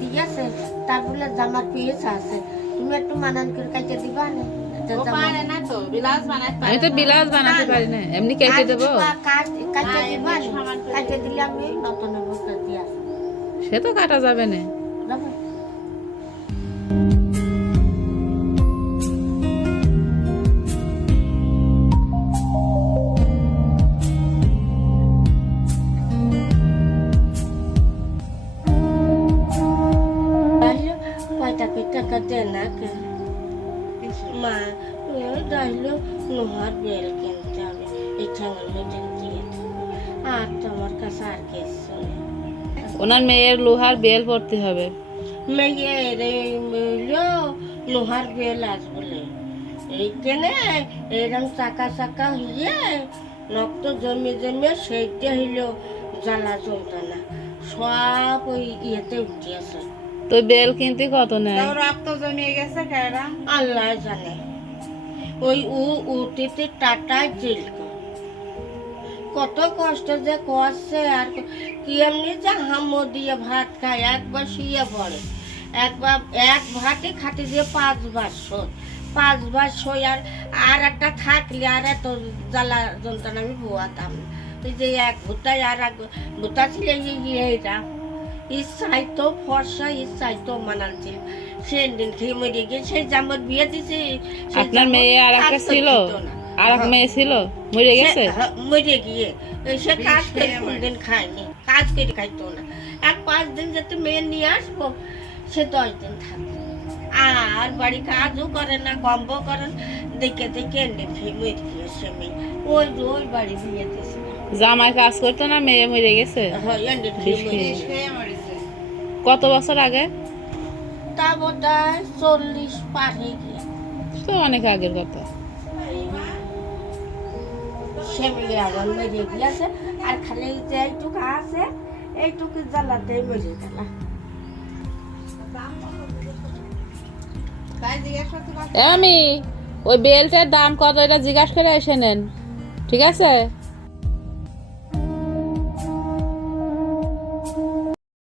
দিয়েছে, তারপরে জামার পিস আছে, তুমি একটু মানান করে কাটে দিবা না? আমি তো বিলাস বানাতে পারি না, এমনি কেটে দেবো। কাটে দিবা না? কাটে দিলে আমি নতুনের মতো দিয়ে আসবো। সে তো কাটা যাবে না। যাবে? টাকা দেয় না কে? মা ডাইলো লোহার বেল কিনতে হবে, এই ঠ্যাঙের মধ্যে দিয়ে দেবে। আর তো আমার কাছে আর কিছু নেই। ওনার মেয়ের লোহার বেল পড়তে হবে। মেয়ের লোহার বেল আসবলে এইখানে এরকম চাকা চাকা হইয়ে রক্ত জমে জমে সেইটা হইল জ্বালা যন্ত্রণা, সব ওই ইয়েতে উঠিয়েছে। তো বেল কিনতে কত নেয়? রক্ত জমিয়ে গেছে কেডা? আল্লাহ জানে। ওই উঠিতে টাটা জেল করে। কত কষ্ট যে করছে, আর কি এমনি যে হামো দিয়ে ভাত খায়, একবার শুয়ে পড়ে, একবার এক ভাতে খাতে দিয়ে 5 বার শোয়, 5 বার শোয়। আর একটা থাকলে আর এত জ্বালা যন্ত্রণা আমি বোয়াতাম না। ওই যে এক ভুতায় আর এক ভুতা ছিল এইটা ইচ্ছাই তো ফর্সা, ইচ্ছাই তো মানান ছিল। সেদিন খেয়ে মরে গিয়ে সেই জামর বিয়ে দিছে। আপনার মেয়ে আর একটা ছিল, আর এক মেয়ে ছিল, মরে গেছে। মরে গিয়ে সে কাজ করে কোনদিন খায়নি, কাজ করে খাইতো না। 5 দিন যাতে মেয়ে নিয়ে আসবো, সে 10 দিন থাকবে, আর বাড়ি কাজও করে না, গম্ব করে না। দেখে দেখে এনে খেয়ে মরে গিয়েছে মেয়ে। ওই বাড়ি বিয়ে দিছে। জামাই কাজ করতো না, মেয়ে মরে গেছে। এনে খেয়ে মরে গেছে। খেয়ে মরেছে। কত বছর আগে? তা বোধহয় 40 পার হয়ে গিয়ে। তো অনেক আগের কথা। সে মেয়ে আবার মরে গিয়েছে, আর খালি যে এইটুকু আছে, এইটুকু জ্বালাতে মরে গেল। তাই জিজ্ঞেস করতে আমি ওই বেলটার দাম কত এটা জিজ্ঞাসা করে এসে নেন, ঠিক আছে?